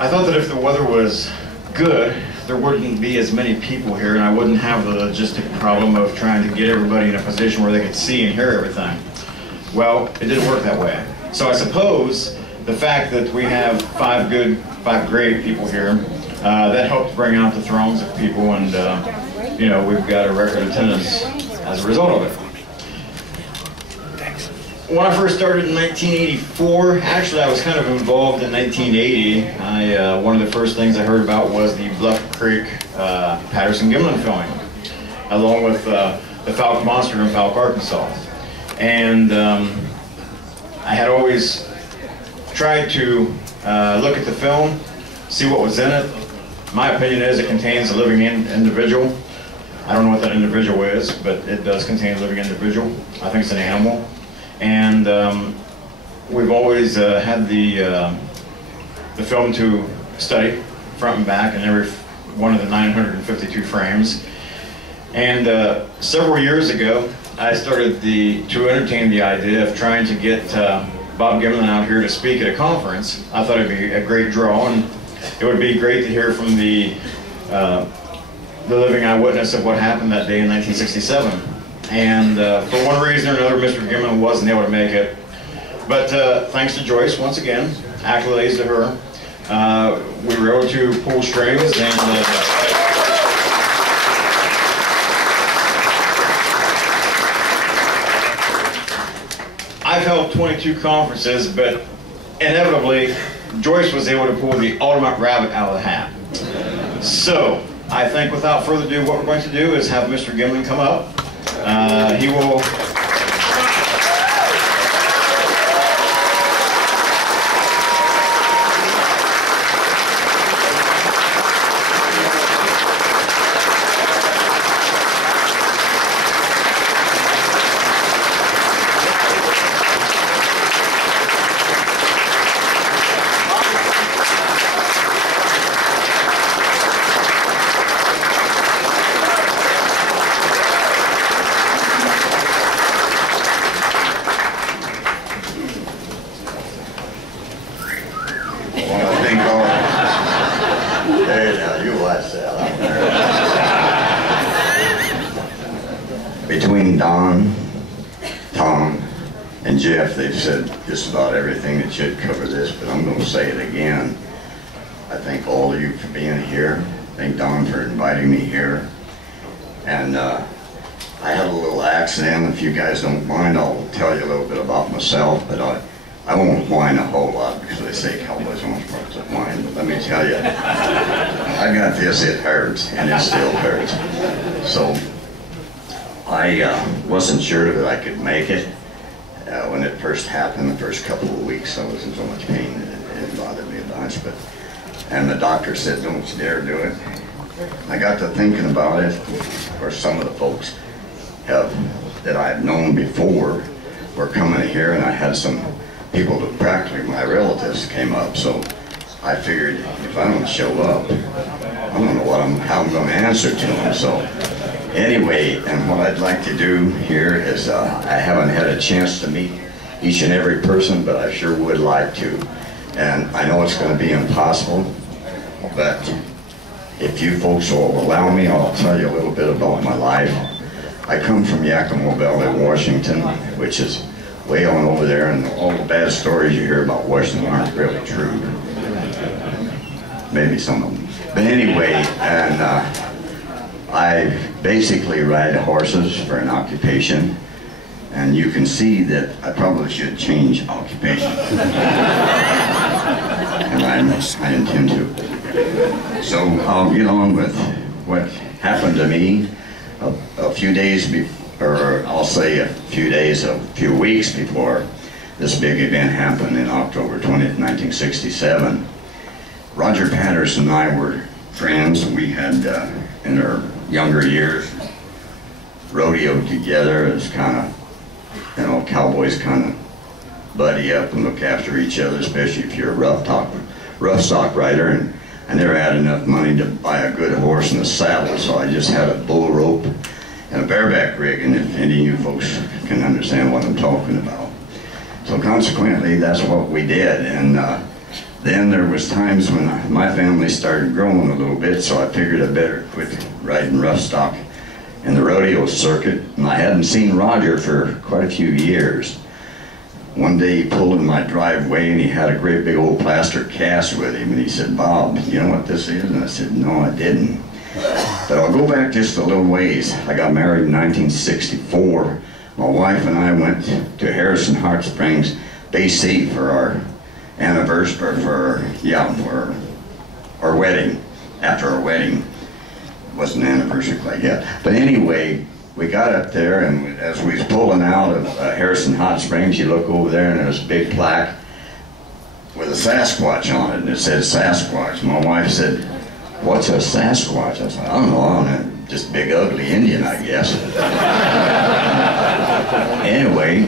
I thought that if the weather was good, there wouldn't be as many people here, and I wouldn't have the logistic problem of trying to get everybody in a position where they could see and hear everything. Well, it didn't work that way. So I suppose the fact that we have five great people here, that helped bring out the throngs of people, and you know, we've got a record attendance as a result of it. When I first started in 1984, actually I was kind of involved in 1980. One of the first things I heard about was the Bluff Creek Patterson Gimlin filming, along with the Falk Monster in Falk, Arkansas. And I had always tried to look at the film, see what was in it. My opinion is it contains a living individual. I don't know what that individual is, but it does contain a living individual. I think it's an animal. And we've always had the film to study front and back in every one of the 952 frames. And several years ago, I started to entertain the idea of trying to get Bob Gimlin out here to speak at a conference. I thought it'd be a great draw, and it would be great to hear from the living eyewitness of what happened that day in 1967. And for one reason or another, Mr. Gimlin wasn't able to make it. But thanks to Joyce, once again, accolades to her, we were able to pull strings, and I've held 22 conferences, but inevitably, Joyce was able to pull the ultimate rabbit out of the hat. So, I think without further ado, what we're going to do is have Mr. Gimlin come up. He will... Between Don, Tom, and Jeff, they've said just about everything that should cover this, but I'm going to say it again. I thank all of you for being here. Thank Don for inviting me here. And I had a little accident. If you guys don't mind, I'll tell you a little bit about myself, but I won't whine a whole lot because they say cowboys aren't supposed to whine. But let me tell you, I got this, it hurts, and it still hurts. So I wasn't sure that I could make it. When it first happened, the first couple of weeks, I was in so much pain that it bothered me a bunch. And the doctor said, don't you dare do it. I got to thinking about it. Of course, some of the folks that I've known before were coming here, and I had some people that practically my relatives came up. So I figured if I don't show up, I don't know how I'm going to answer to them. So anyway, and what I'd like to do here is I haven't had a chance to meet each and every person, but I sure would like to. And I know it's going to be impossible, but if you folks will allow me, I'll tell you a little bit about my life. I come from Yakima Valley, Washington, which is way on over there, and all the bad stories you hear about Washington aren't really true. Maybe some of them. But anyway, and I basically ride horses for an occupation, and you can see that I probably should change occupation. And I intend to. So I'll get on with what happened to me a few days before, or I'll say a few weeks before this big event happened in October 20th, 1967. Roger Patterson and I were friends. We had, in our younger years, rodeoed together as kind of, you know, cowboys kind of buddy up and look after each other, especially if you're a rough stock rider. And I never had enough money to buy a good horse and a saddle, so I just had a bull rope and a bareback rig, and if any of you folks can understand what I'm talking about. So consequently, that's what we did, and Then there was times when my family started growing a little bit, so I figured I better quit riding rough stock in the rodeo circuit. And I hadn't seen Roger for quite a few years. One day he pulled in my driveway and he had a great big old plaster cast with him, and he said, "Bob, you know what this is?" And I said, "No, I didn't." But I'll go back just a little ways. I got married in 1964. My wife and I went to Harrison Hot Springs, BC for our anniversary, for our wedding. After our wedding, it wasn't an anniversary quite yet. But anyway, we got up there, and as we was pulling out of Harrison Hot Springs, you look over there and there's a big plaque with a Sasquatch on it, and it said Sasquatch. My wife said, "What's a Sasquatch?" I said, "I don't know, I'm just big ugly Indian, I guess." Anyway,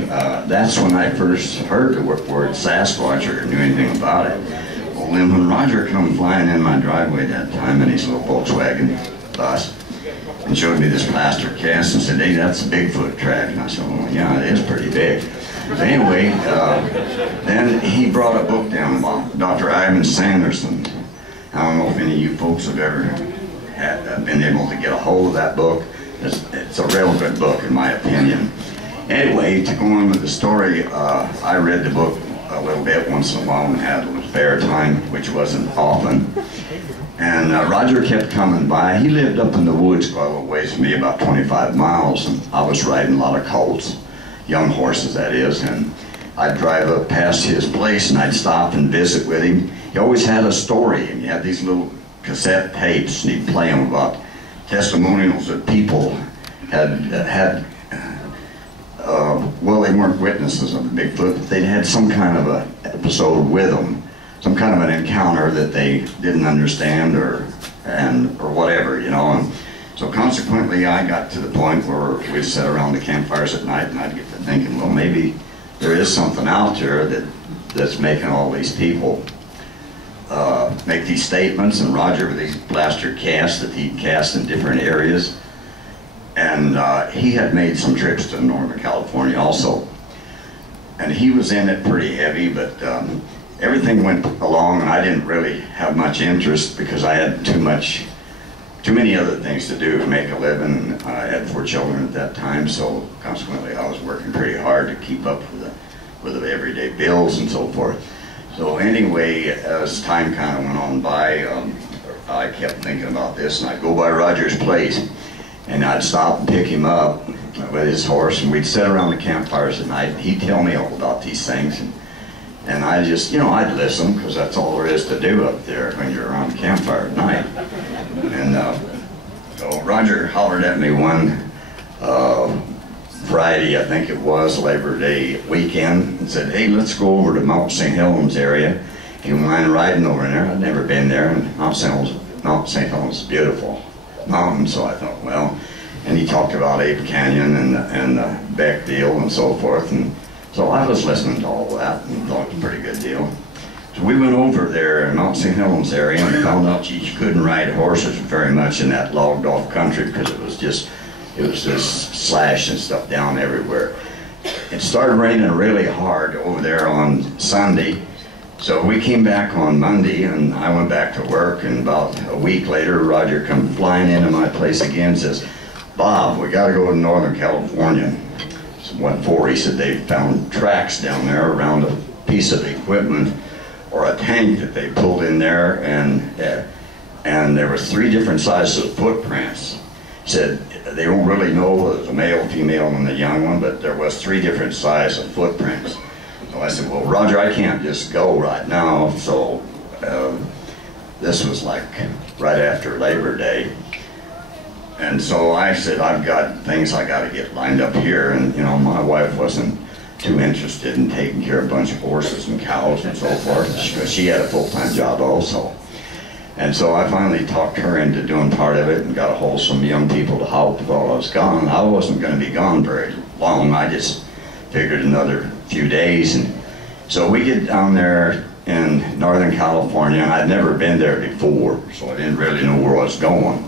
that's when I first heard the word Sasquatch or knew anything about it. Well, then when Roger come flying in my driveway that time in his little Volkswagen bus and showed me this plaster cast and said, "Hey, that's a Bigfoot track." And I said, "Well, yeah, it is pretty big." So anyway, then he brought a book down about Dr. Ivan Sanderson. I don't know if any of you folks have ever been able to get a hold of that book. It's a real good book, in my opinion. Anyway, to go on with the story, I read the book a little bit once in a while and had a little spare time, which wasn't often. And Roger kept coming by. He lived up in the woods quite a little ways from me, about 25 miles, and I was riding a lot of colts, young horses that is, and I'd drive up past his place and I'd stop and visit with him. He always had a story, and he had these little cassette tapes, and he'd play them about testimonials that people had well, they weren't witnesses of the Bigfoot, but they'd had some kind of a episode with them, some kind of an encounter that they didn't understand or whatever, you know. And so consequently, I got to the point where we'd sit around the campfires at night, and I'd get to thinking, well, maybe there is something out there that's making all these people make these statements. And Roger with these plaster casts that he cast in different areas. And he had made some trips to Northern California also. And he was in it pretty heavy, but everything went along, and I didn't really have much interest because I had too many other things to do to make a living. I had 4 children at that time, so consequently I was working pretty hard to keep up with the everyday bills and so forth. So anyway, as time kind of went on by, I kept thinking about this, and I'd go by Roger's place, and I'd stop and pick him up with his horse, and we'd sit around the campfires at night, and he'd tell me all about these things, and I just, you know, I'd listen, because that's all there is to do up there when you're around the campfire at night. And so Roger hollered at me one Friday, I think it was, Labor Day weekend, and said, "Hey, let's go over to Mount St. Helens area. If you mind riding over there." I'd never been there, and Mount St. Helens is a beautiful mountain, so I thought, well, and he talked about Ape Canyon and the Beck deal and so forth, and so I was listening to all that and thought it was a pretty good deal. So we went over there in Mount St. Helens area and found out you couldn't ride horses very much in that logged off country because it was just slash and stuff down everywhere. It started raining really hard over there on Sunday. So we came back on Monday, and I went back to work, and about a week later, Roger come flying into my place again and says, "Bob, we got to go to Northern California." So what for? He said they found tracks down there around a piece of equipment or a tank that they pulled in there, and there was 3 different sizes of footprints. He said they don't really know whether it was a male, female, and the young one, but there was 3 different sizes of footprints. So I said, "Well, Roger, I can't just go right now." So this was like right after Labor Day. And so I said, "I've got things I got to get lined up here." And, you know, my wife wasn't too interested in taking care of a bunch of horses and cows and so forth, because she had a full-time job also. And so I finally talked her into doing part of it and got a hold of some young people to help while I was gone. I wasn't going to be gone very long. I just figured another few days. And so we get down there in Northern California, and I'd never been there before, so I didn't really know where I was going.